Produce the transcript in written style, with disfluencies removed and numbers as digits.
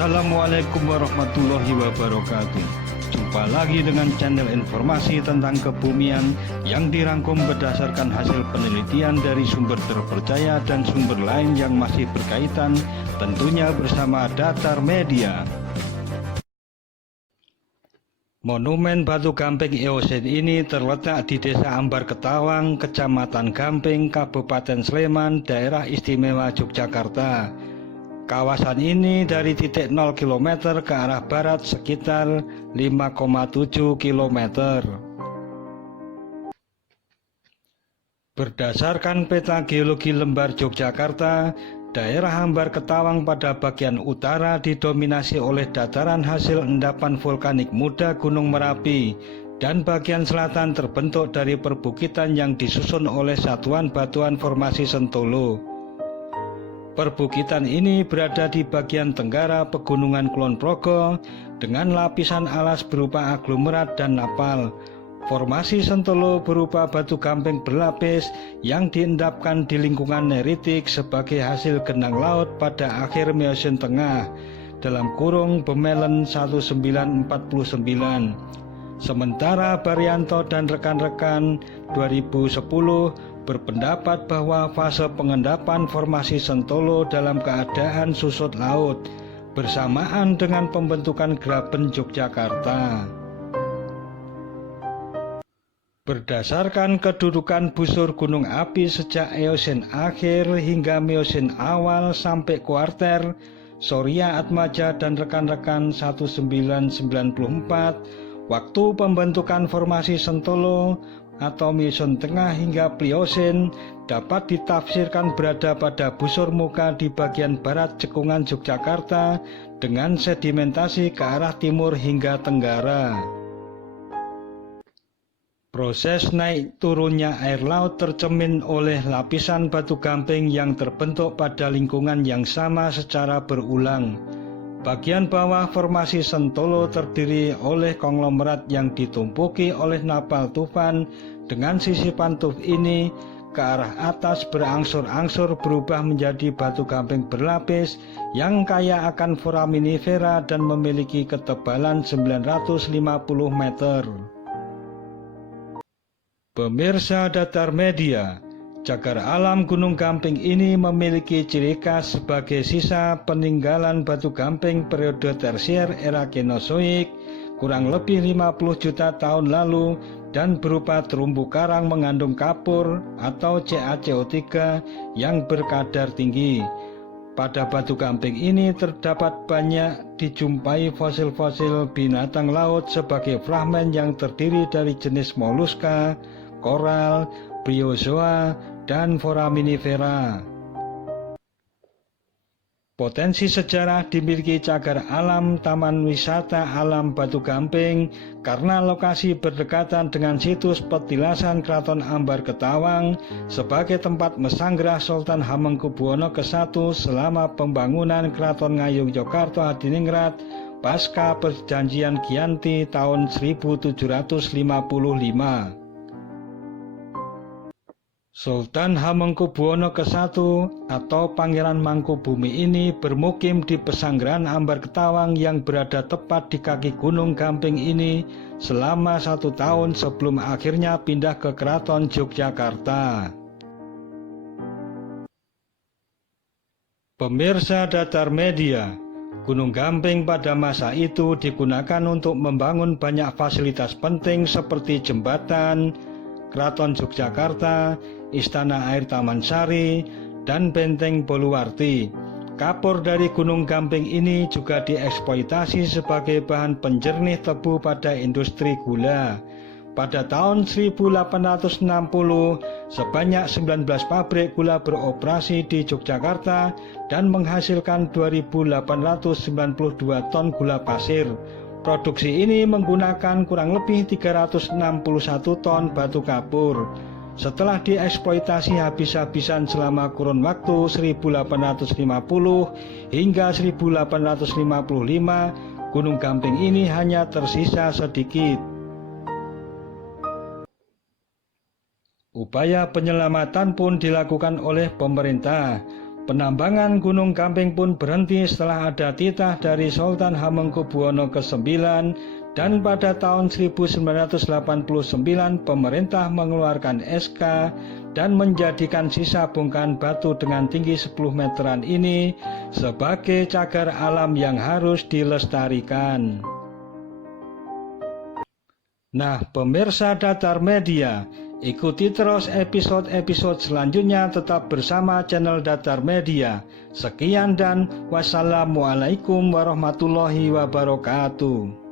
Assalamualaikum warahmatullahi wabarakatuh. Jumpa lagi dengan channel informasi tentang kebumian yang dirangkum berdasarkan hasil penelitian dari sumber terpercaya dan sumber lain yang masih berkaitan, tentunya bersama Datar Media. Monumen Batu Gamping Eosen ini terletak di Desa Ambar Ketawang, Kecamatan Gamping, Kabupaten Sleman, Daerah Istimewa Yogyakarta. Kawasan ini dari titik 0 km ke arah barat sekitar 5,7 km. Berdasarkan peta geologi Lembar Yogyakarta, daerah Ambar Ketawang pada bagian utara didominasi oleh dataran hasil endapan vulkanik muda Gunung Merapi, dan bagian selatan terbentuk dari perbukitan yang disusun oleh satuan batuan formasi Sentolo. Perbukitan ini berada di bagian tenggara Pegunungan Kulon Progo dengan lapisan alas berupa aglomerat dan napal. Formasi Sentolo berupa batu gamping berlapis yang diendapkan di lingkungan neritik sebagai hasil genang laut pada akhir Miocene Tengah (Bemelen 1949). Sementara Baryanto dan rekan-rekan 2010 berpendapat bahwa fase pengendapan formasi Sentolo dalam keadaan susut laut bersamaan dengan pembentukan Graben Yogyakarta. Berdasarkan kedudukan busur gunung api sejak Eosen akhir hingga Miocene awal sampai kuarter, Surya Atmaja dan rekan-rekan 1994, waktu pembentukan formasi Sentolo atau Miocene Tengah hingga Pliocene dapat ditafsirkan berada pada busur muka di bagian barat cekungan Yogyakarta dengan sedimentasi ke arah timur hingga tenggara. Proses naik turunnya air laut tercermin oleh lapisan batu gamping yang terbentuk pada lingkungan yang sama secara berulang. Bagian bawah formasi Sentolo terdiri oleh konglomerat yang ditumpuki oleh napal tufan, dengan sisipan tuf ini ke arah atas berangsur-angsur berubah menjadi batu gamping berlapis yang kaya akan foraminifera dan memiliki ketebalan 950 meter. Pemirsa Datar Media, cagar alam Gunung Gamping ini memiliki ciri khas sebagai sisa peninggalan batu gamping periode tersier era Kenozoik kurang lebih 50 juta tahun lalu dan berupa terumbu karang mengandung kapur atau CaCO3 yang berkadar tinggi. Pada batu gamping ini terdapat banyak dijumpai fosil-fosil binatang laut sebagai fragmen yang terdiri dari jenis moluska, koral, briozoa, dan foraminifera. Potensi sejarah dimiliki cagar alam Taman Wisata Alam Batu Gamping karena lokasi berdekatan dengan situs petilasan Keraton Ambar Ketawang sebagai tempat mesanggrah Sultan Hamengkubuwono ke-1 selama pembangunan Keraton Ngayogyakarta Hadiningrat pasca Perjanjian Giyanti tahun 1755. Sultan Hamengkubuwono ke-1 atau Pangeran Mangkubumi ini bermukim di pesanggrahan Ambar Ketawang yang berada tepat di kaki Gunung Gamping ini selama 1 tahun sebelum akhirnya pindah ke Keraton Yogyakarta. Pemirsa Datar Media, Gunung Gamping pada masa itu digunakan untuk membangun banyak fasilitas penting seperti jembatan, Keraton Yogyakarta, Istana Air Taman Sari, dan Benteng Boluwarti. Kapur dari Gunung Gamping ini juga dieksploitasi sebagai bahan penjernih tebu pada industri gula. Pada tahun 1860, sebanyak 19 pabrik gula beroperasi di Yogyakarta dan menghasilkan 2.892 ton gula pasir. Produksi ini menggunakan kurang lebih 361 ton batu kapur. Setelah dieksploitasi habis-habisan selama kurun waktu 1850 hingga 1855, Gunung Gamping ini hanya tersisa sedikit. Upaya penyelamatan pun dilakukan oleh pemerintah. Penambangan Gunung Gamping pun berhenti setelah ada titah dari Sultan Hamengkubuwono ke-9 dan pada tahun 1989 pemerintah mengeluarkan SK dan menjadikan sisa bongkahan batu dengan tinggi 10 meteran ini sebagai cagar alam yang harus dilestarikan. Nah, pemirsa Datar Media, ikuti terus episode-episode selanjutnya tetap bersama channel Datar Media. Sekian dan wassalamualaikum warahmatullahi wabarakatuh.